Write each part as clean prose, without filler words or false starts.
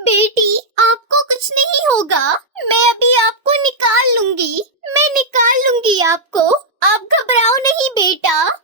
बेटी, आपको कुछ नहीं होगा। मैं अभी आपको निकाल लूंगी। मैं निकाल लूंगी आपको। आप घबराओ नहीं बेटा।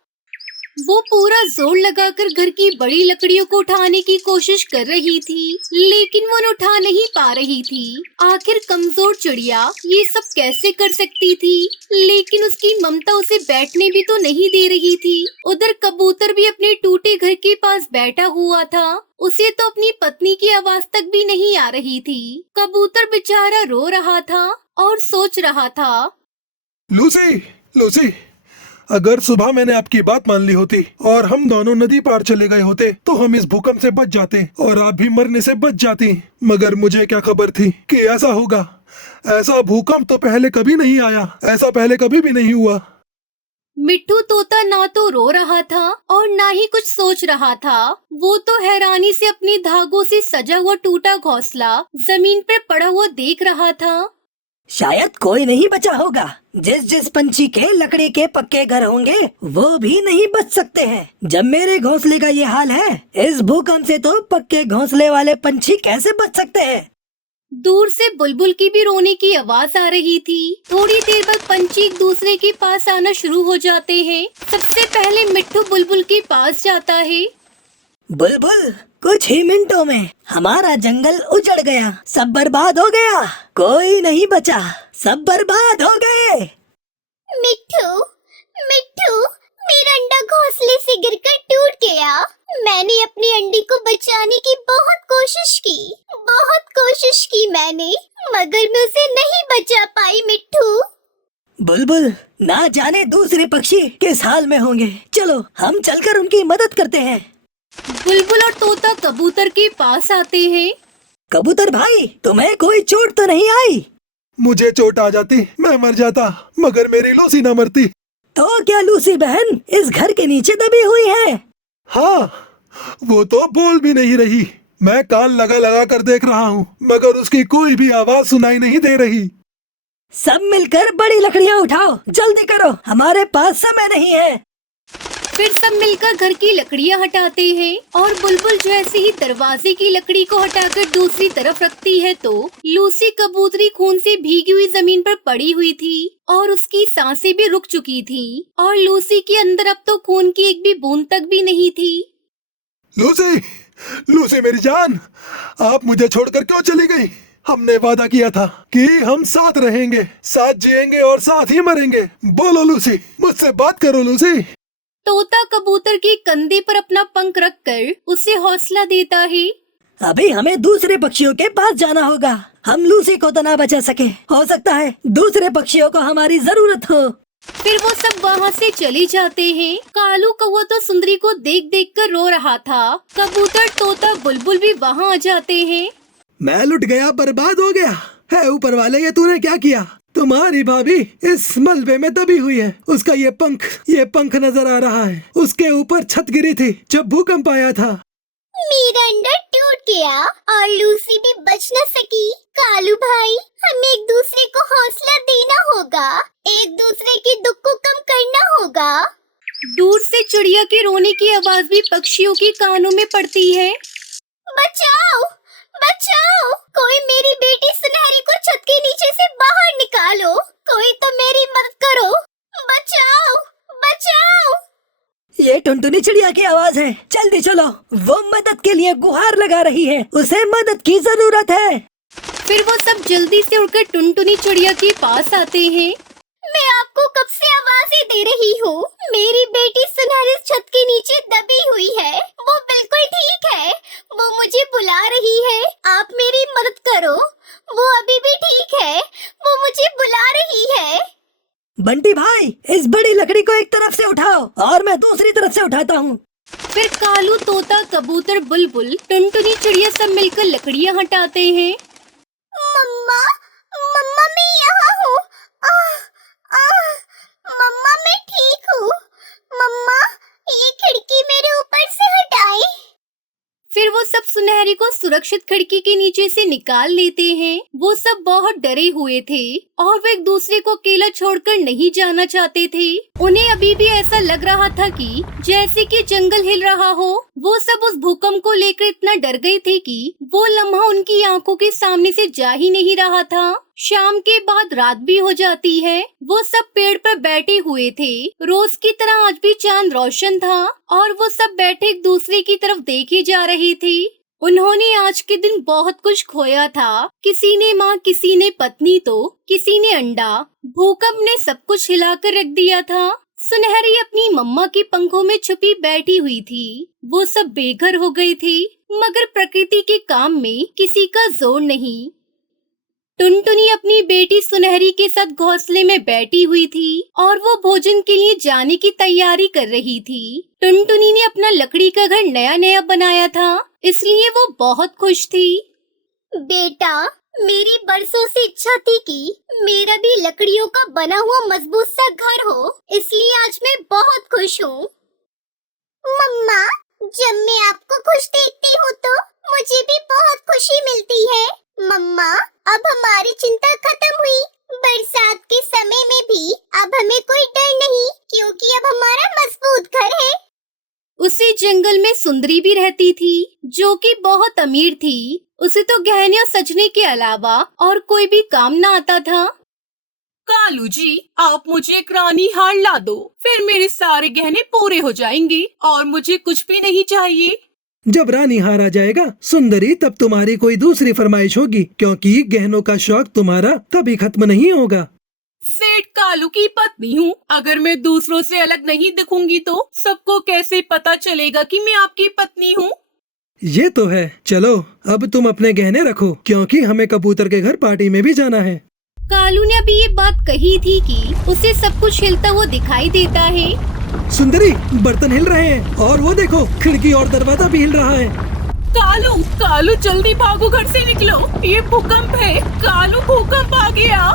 वो पूरा जोर लगाकर घर की बड़ी लकड़ियों को उठाने की कोशिश कर रही थी, लेकिन वो उठा नहीं पा रही थी। आखिर कमजोर चिड़िया ये सब कैसे कर सकती थी? लेकिन उसकी ममता उसे बैठने भी तो नहीं दे रही थी। उधर कबूतर भी अपने टूटे घर के पास बैठा हुआ था। उसे तो अपनी पत्नी की आवाज तक भी नहीं आ रही थी। कबूतर बेचारा रो रहा था और सोच रहा था, लूसी, लूसी, अगर सुबह मैंने आपकी बात मान ली होती और हम दोनों नदी पार चले गए होते तो हम इस भूकंप से बच जाते और आप भी मरने से बच जाती। मगर मुझे क्या खबर थी कि ऐसा होगा। ऐसा भूकंप तो पहले कभी नहीं आया, ऐसा पहले कभी भी नहीं हुआ। मिट्ठू तोता ना तो रो रहा था और ना ही कुछ सोच रहा था। वो तो हैरानी से अपने धागों से सजा हुआ टूटा घोंसला जमीन पर पड़ा हुआ देख रहा था। शायद कोई नहीं बचा होगा। जिस जिस पंछी के लकड़ी के पक्के घर होंगे वो भी नहीं बच सकते हैं। जब मेरे घोंसले का ये हाल है, इस भूकंप से तो पक्के घोंसले वाले पंछी कैसे बच सकते हैं? दूर से बुलबुल की भी रोने की आवाज आ रही थी। थोड़ी देर बाद पंछी एक दूसरे के पास आना शुरू हो जाते हैं। सबसे पहले मिट्ठू बुलबुल के पास जाता है। बुलबुल, कुछ ही मिनटों में हमारा जंगल उजड़ गया, सब बर्बाद हो गया, कोई नहीं बचा, सब बर्बाद हो गए। मिट्ठू, मिट्ठू, मेरा अंडा घोंसले से गिरकर टूट गया। मैंने अपनी अंडी को बचाने की बहुत कोशिश की मैंने, मगर मैं उसे नहीं बचा पाई मिट्ठू। बुलबुल, ना जाने दूसरे पक्षी किस हाल में होंगे। चलो हम चलकर उनकी मदद करते हैं। बुलबुल और तोता कबूतर के पास आते हैं। कबूतर भाई, तुम्हें कोई चोट तो नहीं आई? मुझे चोट आ जाती, मैं मर जाता, मगर मेरी लूसी न मरती। तो क्या लूसी बहन इस घर के नीचे दबी हुई है? हाँ, वो तो बोल भी नहीं रही। मैं कान लगा लगा कर देख रहा हूँ, मगर उसकी कोई भी आवाज सुनाई नहीं दे रही। सब मिलकर बड़ी लकड़ियाँ उठाओ, जल्दी करो, हमारे पास समय नहीं है। फिर सब मिलकर घर की लकड़ियाँ हटाते हैं और बुलबुल जैसे ही दरवाजे की लकड़ी को हटाकर दूसरी तरफ रखती है तो लूसी कबूतरी खून से भीगी हुई जमीन पर पड़ी हुई थी और उसकी सांसें भी रुक चुकी थी और लूसी के अंदर अब तो खून की एक भी बूंद तक भी नहीं थी। लूसी, लूसी मेरी जान, आप मुझे छोड़कर क्यों चली गई? हमने वादा किया था कि हम साथ रहेंगे, साथ जिएंगे और साथ ही मरेंगे। बोलो लूसी, मुझसे बात करो लूसी। तोता कबूतर के कंधे पर अपना पंख रखकर उसे हौसला देता है। अभी हमें दूसरे पक्षियों के पास जाना होगा। हम लूसी को तो ना बचा सके, हो सकता है दूसरे पक्षियों को हमारी जरूरत हो। फिर वो सब वहाँ से चले जाते हैं। कालू कौवा तो सुंदरी को देख देख कर रो रहा था। कबूतर, तोता, बुलबुल भी वहाँ आ जाते हैं। मैं लुट गया, बर्बाद हो गया है। ऊपर वाले, ये तूने क्या किया? तुम्हारी भाभी इस मलबे में दबी हुई है। उसका ये पंख नजर आ रहा है। उसके ऊपर छत गिरी थी जब भूकंप आया था। मेरा अंडा टूट गया और लूसी भी बच न सकी। कालू भाई, हमें एक दूसरे को हौसला देना होगा, एक दूसरे के दुख को कम करना होगा। दूर से चिड़िया के रोने की आवाज भी पक्षियों के कानों में पड़ती है। बचाओ, बचाओ, कोई मेरी बेटी सुनहरी को छत के नीचे से बाहर निकालो। कोई तो मेरी मदद करो। बचाओ, बचाओ। ये टुनटुनी चिड़िया की आवाज है, जल्दी चलो, वो मदद के लिए गुहार लगा रही है, उसे मदद की जरूरत है। फिर वो सब जल्दी से उड़कर टुनटुनी चिड़िया के पास आते हैं। मैं आपको कब से आवाज़ें दे रही हूँ। मेरी बेटी सुनहरी छत के नीचे दबी हुई है। वो बिल्कुल ठीक है, वो मुझे बुला रही है। आप मेरी मदद करो। वो अभी भी ठीक है, वो मुझे बुला रही है। बंटी भाई, इस बड़ी लकड़ी को एक तरफ से उठाओ और मैं दूसरी तरफ से उठाता हूँ। फिर कालू, तोता, कबूतर, बुलबुल, टुनटुनी चिड़िया सब मिलकर लकड़ियाँ हटाते हैं। मम्मा, मम्मा मैं यहाँ हूँ। मम्मा मैं ठीक हूँ। मम्मा, ये खिड़की मेरे ऊपर से हटाई। फिर वो सब सुनहरी सुनहरी को सुरक्षित खिड़की के नीचे से निकाल लेते हैं। वो सब बहुत डरे हुए थे और वो एक दूसरे को अकेला छोड़कर नहीं जाना चाहते थे। उन्हें अभी भी ऐसा लग रहा था कि जैसे कि जंगल हिल रहा हो। वो सब उस भूकंप को लेकर इतना डर गए थे कि वो लम्हा उनकी आंखों के सामने से जा ही नहीं रहा था। शाम के बाद रात भी हो जाती है। वो सब पेड़ पर बैठे हुए थे। रोज की तरह आज भी चांद रोशन था और वो सब बैठे एक दूसरे की तरफ देखे जा रहे थे। उन्होंने आज के दिन बहुत कुछ खोया था। किसी ने माँ, किसी ने पत्नी तो किसी ने अंडा। भूकंप ने सब कुछ हिलाकर रख दिया था। सुनहरी अपनी मम्मा के पंखों में छुपी बैठी हुई थी। वो सब बेघर हो गए थे, मगर प्रकृति के काम में किसी का जोर नहीं। टुनटुनी अपनी बेटी सुनहरी के साथ घोंसले में बैठी हुई थी और वो भोजन के लिए जाने की तैयारी कर रही थी। टुनटुनी ने अपना लकड़ी का घर नया नया बनाया था, इसलिए वो बहुत खुश थी। बेटा, मेरी बरसों से इच्छा थी कि मेरा भी लकड़ियों का बना हुआ मजबूत सा घर हो, इसलिए आज मैं बहुत खुश हूँ। मम्मा, जब मैं आपको खुश देखती हूँ तो मुझे भी बहुत खुशी मिलती है। मम्मा, अब हमारी चिंता खत्म हुई। बरसात के समय में भी अब हमें कोई डर नहीं, क्योंकि अब हमारा मजबूत घर है। उसी जंगल में सुंदरी भी रहती थी, जो कि बहुत अमीर थी। उसे तो गहने और सजने के अलावा और कोई भी काम न आता था। कालू जी, आप मुझे एक रानी हार ला दो, फिर मेरे सारे गहने पूरे हो जाएंगे और मुझे कुछ भी नहीं चाहिए। जब रानी हार आ जाएगा सुंदरी, तब तुम्हारी कोई दूसरी फरमाइश होगी, क्योंकि गहनों का शौक तुम्हारा कभी खत्म नहीं होगा। सेठ कालू की पत्नी हूँ, अगर मैं दूसरों से अलग नहीं दिखूंगी तो सबको कैसे पता चलेगा कि मैं आपकी पत्नी हूँ। ये तो है। चलो अब तुम अपने गहने रखो, क्योंकि हमें कबूतर के घर पार्टी में भी जाना है। कालू ने अभी ये बात कही थी कि उसे सब कुछ हिलता हुआ दिखाई देता है। सुंदरी, बर्तन हिल रहे हैं और वो देखो, खिड़की और दरवाजा भी हिल रहा है। कालू, कालू जल्दी भागो, घर से निकलो, ये भूकंप है। कालू, भूकंप आ गया।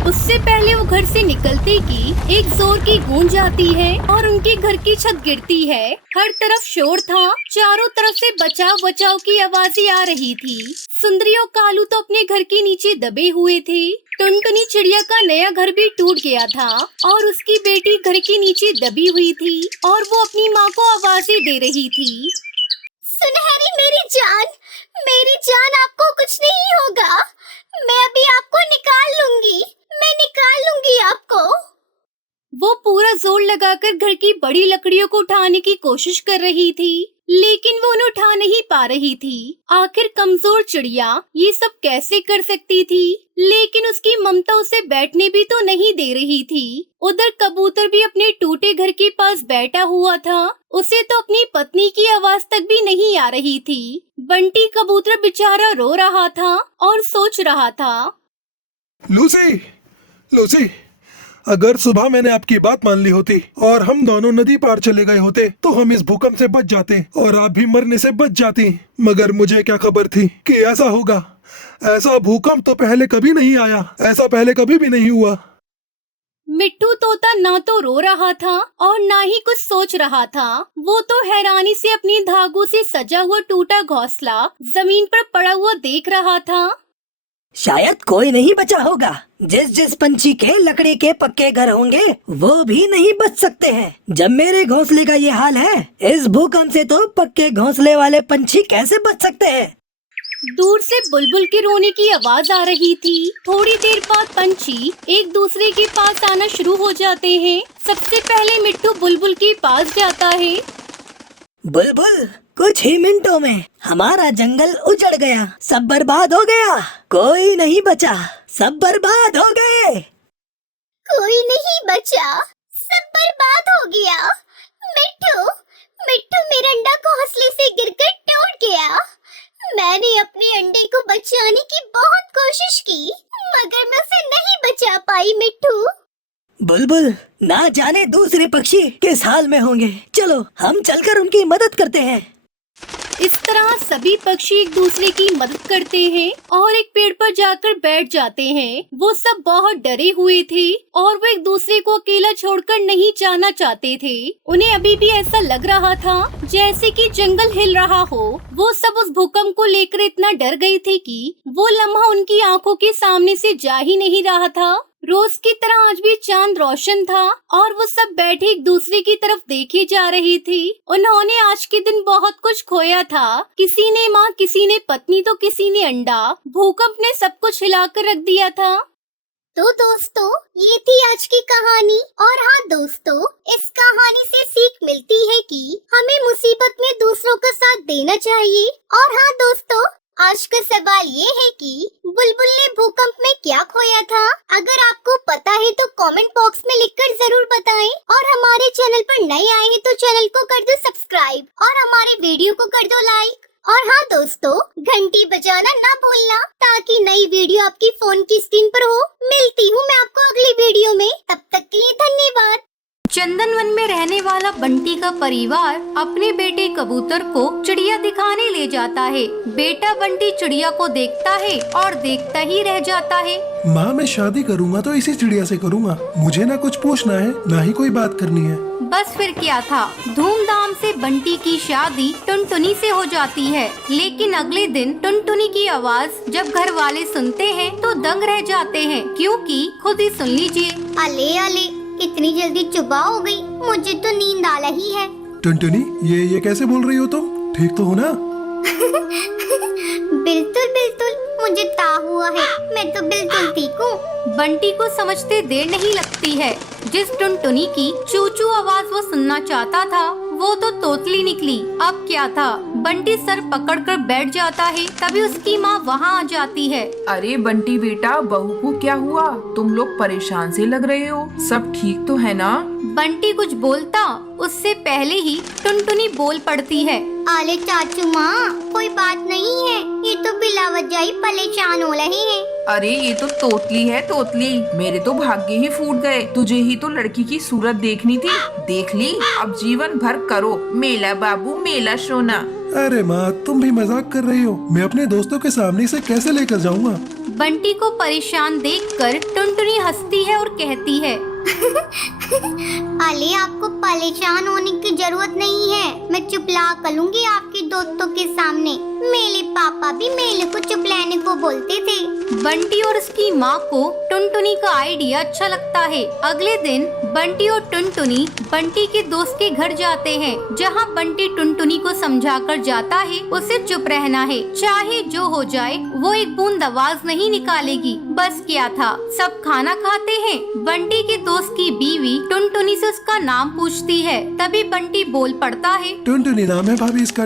उससे पहले वो घर से निकलते की एक जोर की गूंज आती है और उनके घर की छत गिरती है। हर तरफ शोर था, चारों तरफ से बचाव बचाव की आवाजें आ रही थी। सुंदरी और कालू तो अपने घर के नीचे दबे हुए थे। टुनटुनी चिड़िया का नया घर भी टूट गया था और उसकी बेटी घर के नीचे दबी हुई थी और वो अपनी माँ को आवाजें दे रही थी। सुनहरी, मेरी जान, आपको कुछ नहीं होगा। मैं अभी आपको निकाल लूंगी, मैं निकाल लूंगी आपको। वो पूरा जोर लगाकर घर की बड़ी लकड़ियों को उठाने की कोशिश कर रही थी, लेकिन वो उन्हें उठा नहीं पा रही थी। आखिर कमजोर चिड़िया ये सब कैसे कर सकती थी, लेकिन उसकी ममता उसे बैठने भी तो नहीं दे रही थी। उधर कबूतर भी अपने टूटे घर के पास बैठा हुआ था। उसे तो अपनी पत्नी की आवाज तक भी नहीं आ रही थी। बंटी कबूतर बेचारा रो रहा था और सोच रहा था, लूसी, लूसी, अगर सुबह मैंने आपकी बात मान ली होती और हम दोनों नदी पार चले गए होते तो हम इस भूकंप से बच जाते और आप भी मरने से बच जाती। मगर मुझे क्या खबर थी कि ऐसा होगा। ऐसा भूकंप तो पहले कभी नहीं आया, ऐसा पहले कभी भी नहीं हुआ। मिट्टू तोता ना तो रो रहा था और ना ही कुछ सोच रहा था। वो तो हैरानी से अपनी धागों से सजा हुआ टूटा घोंसला जमीन पर पड़ा हुआ देख रहा था। शायद कोई नहीं बचा होगा। जिस जिस पंछी के लकड़ी के पक्के घर होंगे वो भी नहीं बच सकते हैं। जब मेरे घोंसले का ये हाल है, इस भूकंप से तो पक्के घोंसले वाले पंछी कैसे बच सकते हैं। दूर से बुलबुल के रोने की आवाज आ रही थी। थोड़ी देर बाद पंछी एक दूसरे के पास आना शुरू हो जाते हैं। सबसे पहले मिट्टू बुलबुल के पास जाता है। बुलबुल, कुछ ही मिनटों में हमारा जंगल उजड़ गया, सब बर्बाद हो गया, कोई नहीं बचा, सब बर्बाद हो गए। कोई नहीं बचा, सब बर्बाद हो गया। मिट्टू, मेरा अंडा घोंसले से गिरकर टूट गया। मैंने अपने अंडे को बचाने की बहुत कोशिश की, मगर मैं उसे नहीं बचा पाई। मिट्टू, बुलबुल, ना जाने दूसरे पक्षी किस हाल में होंगे। चलो हम चलकर उनकी मदद करते हैं। इस तरह सभी पक्षी एक दूसरे की मदद करते हैं और एक पेड़ पर जाकर बैठ जाते हैं। वो सब बहुत डरे हुए थे और वो एक दूसरे को अकेला छोड़कर नहीं जाना चाहते थे। उन्हें अभी भी ऐसा लग रहा था जैसे कि जंगल हिल रहा हो। वो सब उस भूकंप को लेकर इतना डर गए थे कि वो लम्हा उनकी आंखों के सामने से जा ही नहीं रहा था। रोज की तरह आज भी चांद रोशन था और वो सब बैठे एक दूसरे की तरफ देखे जा रहे थे। उन्होंने आज के दिन बहुत कुछ खोया था। किसी ने माँ, किसी ने पत्नी तो किसी ने अंडा। भूकंप ने सब कुछ हिलाकर रख दिया था। तो दोस्तों, ये थी आज की कहानी। और हाँ दोस्तों, इस कहानी से सीख मिलती है कि हमें मुसीबत में दूसरों का साथ देना चाहिए। और हाँ दोस्तों, आज का सवाल ये है कि बुलबुल ने भूकंप में क्या खोया था? अगर आपको पता है तो कमेंट बॉक्स में लिखकर जरूर बताएं। और हमारे चैनल पर नए आए हैं तो चैनल को कर दो सब्सक्राइब और हमारे वीडियो को कर दो लाइक। और हाँ दोस्तों, घंटी बजाना ना भूलना ताकि नई वीडियो आपकी फोन की स्क्रीन पर हो। मिलती हूँ मैं आपको अगली वीडियो में, तब तक के लिए धन्यवाद। चंदनवन में रहने वाला बंटी का परिवार अपने बेटे कबूतर को चिड़िया दिखाने ले जाता है। बेटा बंटी चिड़िया को देखता है और देखता ही रह जाता है। माँ, मैं शादी करूँगा तो इसी चिड़िया से करूँगा। मुझे ना कुछ पूछना है ना ही कोई बात करनी है। बस फिर क्या था, धूमधाम से बंटी की शादी टुनटुनी से हो जाती है। लेकिन अगले दिन टुनटुनी की आवाज जब घर वाले सुनते हैं तो दंग रह जाते हैं, क्योंकि खुद ही सुन लीजिए। अले अले, इतनी जल्दी सुबह हो गई, मुझे तो नींद आ रही है। टुनटुनी, ये कैसे बोल रही हो तुम? ठीक तो हो ना? बिल्कुल बिल्कुल, मुझे ता हुआ है, मैं तो बिल्कुल ठीक हूँ। बंटी को समझते देर नहीं लगती है। जिस टुनटुनी की चूचू आवाज वो सुनना चाहता था वो तो तोतली निकली। अब क्या था, बंटी सर पकड़कर बैठ जाता है। तभी उसकी माँ वहाँ आ जाती है। अरे बंटी बेटा, बहू को क्या हुआ? तुम लोग परेशान से लग रहे हो। सब ठीक तो है ना? बंटी कुछ बोलता उससे पहले ही टुनटुनी बोल पड़ती है। अरे चाचू माँ, कोई बात नहीं है, ये तो बिला वजह ही परेशान हो रहे हैं। अरे ये तो तोतली है, तोतली। मेरे तो भाग्य ही फूट गए। तुझे ही तो लड़की की सूरत देखनी थी, देख ली। अब जीवन भर करो मेला बाबू मेला सोना। अरे माँ, तुम भी मजाक कर रही हो। मैं अपने दोस्तों के सामने से कैसे लेकर जाऊँगा? बंटी को परेशान देखकर टुनटुनी हंसती है और कहती है, अले आपको परेशान होने की जरूरत नहीं है, मैं चुपला कर लूंगी आपके दोस्तों के सामने। मेरे पापा भी मेले को चुपलाने को बोलते थे। बंटी और उसकी माँ को टुनटुनी का आइडिया अच्छा लगता है। अगले दिन बंटी और टुनटुनी बंटी के दोस्त के घर जाते हैं, जहाँ बंटी टुनटुनी को समझाकर जाता है उसे चुप रहना है, चाहे जो हो जाए वो एक बूंद आवाज नहीं निकालेगी। बस क्या था, सब खाना खाते हैं। बंटी के दोस्त की बीवी टुनटुनी से उसका नाम पूछती है। तभी बंटी बोल पड़ता है, टुनटुनी नाम है भाभी इसका।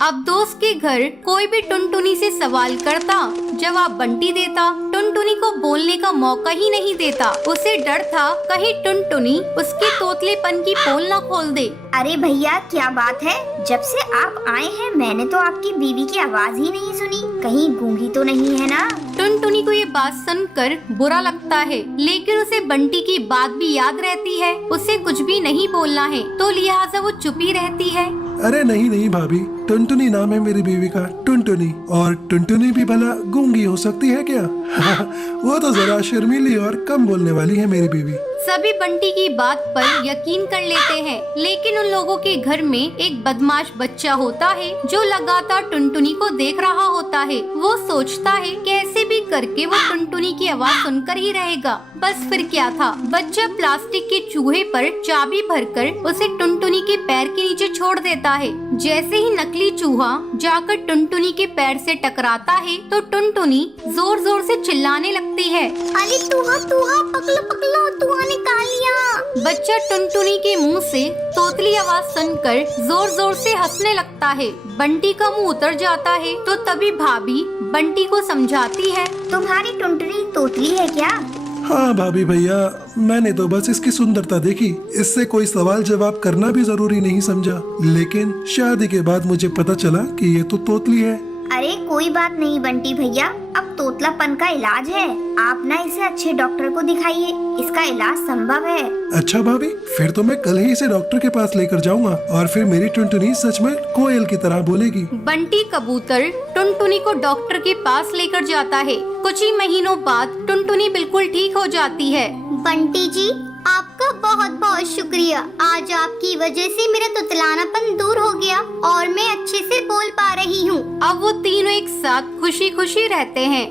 अब दोस्त के घर कोई भी टुनटुनी से सवाल करता, जवाब बंटी देता। टुनटुनी को बोलने का मौका ही नहीं देता। उसे डर था कहीं टुनटुनी उसके तोतलेपन की पोल न खोल दे। अरे भैया, क्या बात है? जब से आप आए हैं मैंने तो आपकी बीवी की आवाज ही नहीं सुनी। कहीं गूंगी तो नहीं है ना? टुनटुनी को ये बात सुनकर बुरा लगता है, लेकिन उसे बंटी की बात भी याद रहती है। उसे कुछ भी नहीं बोलना है, तो लिहाजा वो चुप ही रहती है। अरे नहीं भाभी, टुनटुनी नाम है मेरी बीवी का, टुनटुनी। और टुनटुनी भी भला गूंगी हो सकती है क्या? वो तो जरा शर्मीली और कम बोलने वाली है मेरी बीवी। सभी बंटी की बात पर यकीन कर लेते हैं, लेकिन उन लोगों के घर में एक बदमाश बच्चा होता है जो लगातार टुनटुनी को देख रहा होता है। वो सोचता है कैसे भी करके वो टुनटुनी की आवाज सुनकर ही रहेगा। बस फिर क्या था, बच्चा प्लास्टिक के चूहे पर चाबी भरकर उसे टुनटुनी के पैर के नीचे छोड़ देता है। जैसे ही नकली चूहा जाकर टुनटुनी के पैर से टकराता है तो टुनटुनी जोर जोर से चिल्लाने लगती है, अरे तुहा तुहा, पकलो पकलो, तुहा निकाल लिया। बच्चा टुनटुनी के मुंह से तोतली आवाज सुनकर जोर जोर से हंसने लगता है। बंटी का मुंह उतर जाता है तो तभी भाभी बंटी को समझाती है, तुम्हारी टुनटुनी तोतली है क्या? हाँ भाभी भैया, मैंने तो बस इसकी सुंदरता देखी, इससे कोई सवाल जवाब करना भी जरूरी नहीं समझा। लेकिन शादी के बाद मुझे पता चला कि ये तो तोतली है। अरे कोई बात नहीं बंटी भैया, अब तोतलापन का इलाज है। आप ना इसे अच्छे डॉक्टर को दिखाइए, इसका इलाज संभव है। अच्छा भाभी, फिर तो मैं कल ही इसे डॉक्टर के पास लेकर जाऊंगा और फिर मेरी टुनटुनी सच में कोयल की तरह बोलेगी। बंटी कबूतर टुनटुनी को डॉक्टर के पास लेकर जाता है। कुछ ही महीनों बाद टुनटुनी बिल्कुल ठीक हो जाती है। बंटी जी, आपका बहुत बहुत शुक्रिया। आज आपकी वजह से मेरा तुतलानापन दूर हो गया और मैं अच्छे से बोल पा रही हूँ। अब वो तीनों एक साथ खुशी खुशी रहते हैं।